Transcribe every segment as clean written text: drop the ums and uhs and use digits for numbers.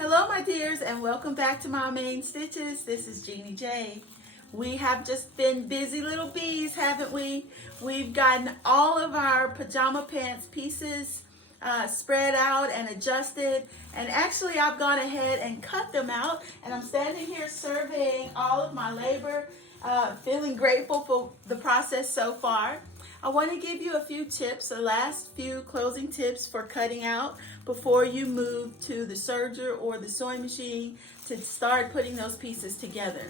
Hello my dears, and welcome back to my main stitches. This is Jeannie J. We have just been busy little bees, haven't we? We've gotten all of our pajama pants pieces spread out and adjusted, and actually I've gone ahead and cut them out, and I'm standing here surveying all of my labor, feeling grateful for the process so far. I want to give you a few tips, the last few closing tips for cutting out before you move to the serger or the sewing machine to start putting those pieces together.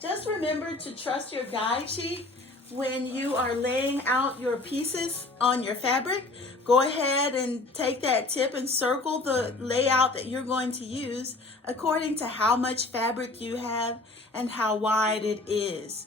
Just remember to trust your guide sheet when you are laying out your pieces on your fabric. Go ahead and take that tip and circle the layout that you're going to use according to how much fabric you have and how wide it is.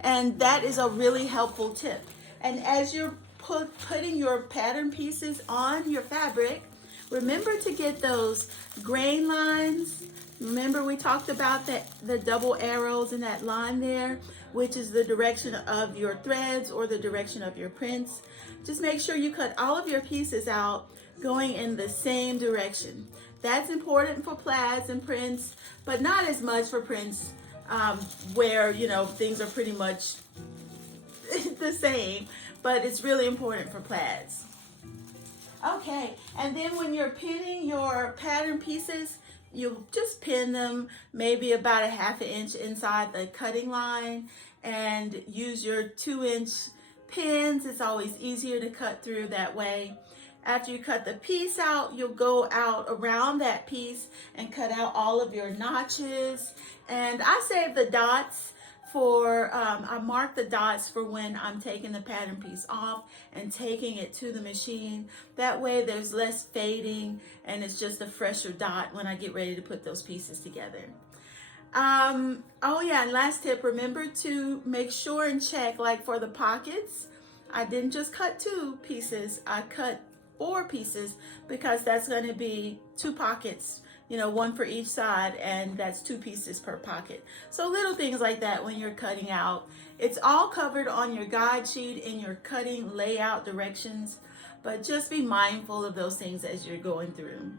And that is a really helpful tip. And as you're putting your pattern pieces on your fabric, remember to get those grain lines. Remember we talked about the double arrows in that line there, which is the direction of your threads or the direction of your prints. Just make sure you cut all of your pieces out going in the same direction. That's important for plaids and prints, but not as much for prints where, you know, things are pretty much the same, but it's really important for plaids. Okay, and then when you're pinning your pattern pieces, you just pin them maybe about a ½ inch inside the cutting line and use your 2-inch pins. It's always easier to cut through that way. After you cut the piece out, you'll go out around that piece and cut out all of your notches. And I save the dots for, I mark the dots for when I'm taking the pattern piece off and taking it to the machine. That way there's less fading and it's just a fresher dot when I get ready to put those pieces together. Oh yeah, and last tip, remember to make sure and check, like for the pockets, I didn't just cut 2 pieces, I cut 4 pieces because that's going to be 2 pockets, you know, 1 for each side, and that's 2 pieces per pocket. So little things like that when you're cutting out. It's all covered on your guide sheet in your cutting layout directions, but just be mindful of those things as you're going through.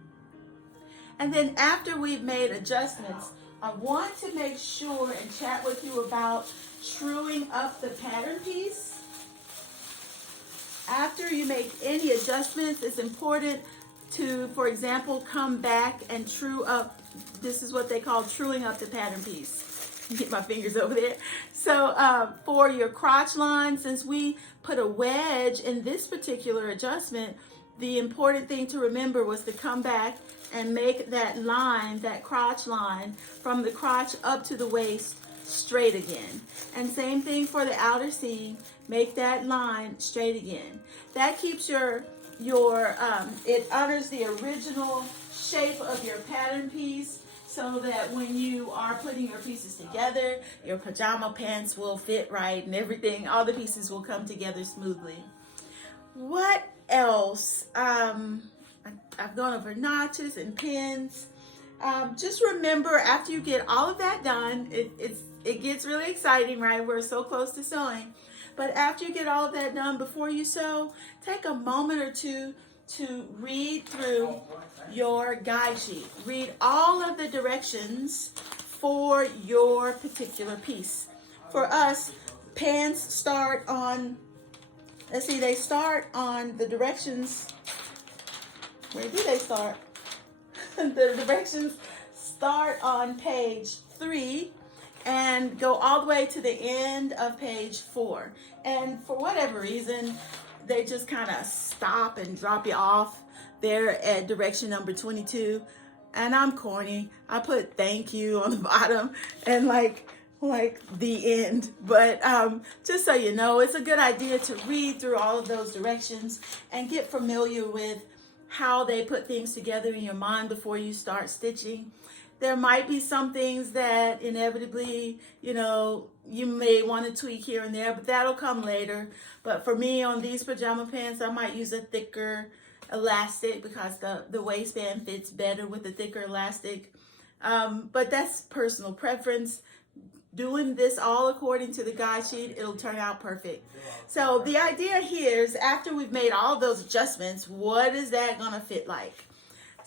And then after we've made adjustments, I want to make sure and chat with you about truing up the pattern piece. After you make any adjustments, it's important to, for example, come back and true up. This is what they call truing up the pattern piece. Get my fingers over there. So for your crotch line, since we put a wedge in this particular adjustment, the important thing to remember was to come back and make that line, that crotch line, from the crotch up to the waist straight again. And same thing for the outer seam, make that line straight again. That keeps it honors the original shape of your pattern piece, so that when you are putting your pieces together, your pajama pants will fit right and everything, all the pieces will come together smoothly. What else? I've gone over notches and pins. Just remember, after you get all of that done, it gets really exciting, right? We're so close to sewing. But after you get all of that done, before you sew, take a moment or two to read through your guide sheet. Read all of the directions for your particular piece. For us, pants start on, let's see, they start on the directions. Where do they start? The directions start on page 3 and go all the way to the end of page 4. And for whatever reason, they just kind of stop and drop you off there at direction number 22. And I'm corny. I put thank you on the bottom and like the end. But just so you know, it's a good idea to read through all of those directions and get familiar with how they put things together in your mind before you start stitching. There might be some things that inevitably, you know, you may want to tweak here and there, but that'll come later. But for me, on these pajama pants, I might use a thicker elastic because the waistband fits better with the thicker elastic. But that's personal preference. Doing this all according to the guide sheet, it'll turn out perfect. So the idea here is, after we've made all of those adjustments, what is that gonna fit like?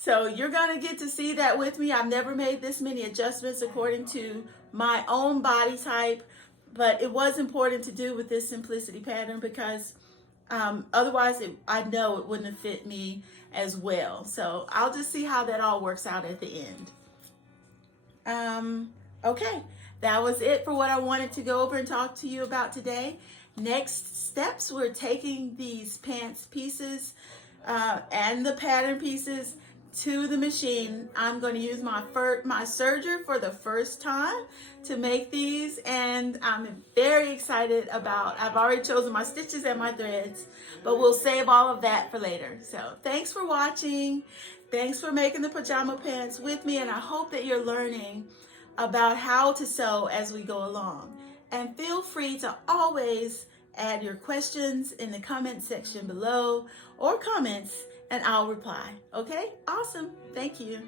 So you're going to get to see that with me. I've never made this many adjustments according to my own body type, but it was important to do with this simplicity pattern because otherwise I know it wouldn't have fit me as well. So I'll just see how that all works out at the end. Okay, that was it for what I wanted to go over and talk to you about today. Next steps, we're taking these pants pieces and the pattern pieces to the machine. I'm going to use my serger for the first time to make these, and I'm very excited I've already chosen my stitches and my threads, but we'll save all of that for later. So thanks for watching. Thanks for making the pajama pants with me, and I hope that you're learning about how to sew as we go along. And feel free to always add your questions in the comment section below or comments, and I'll reply. Okay? Awesome. Thank you.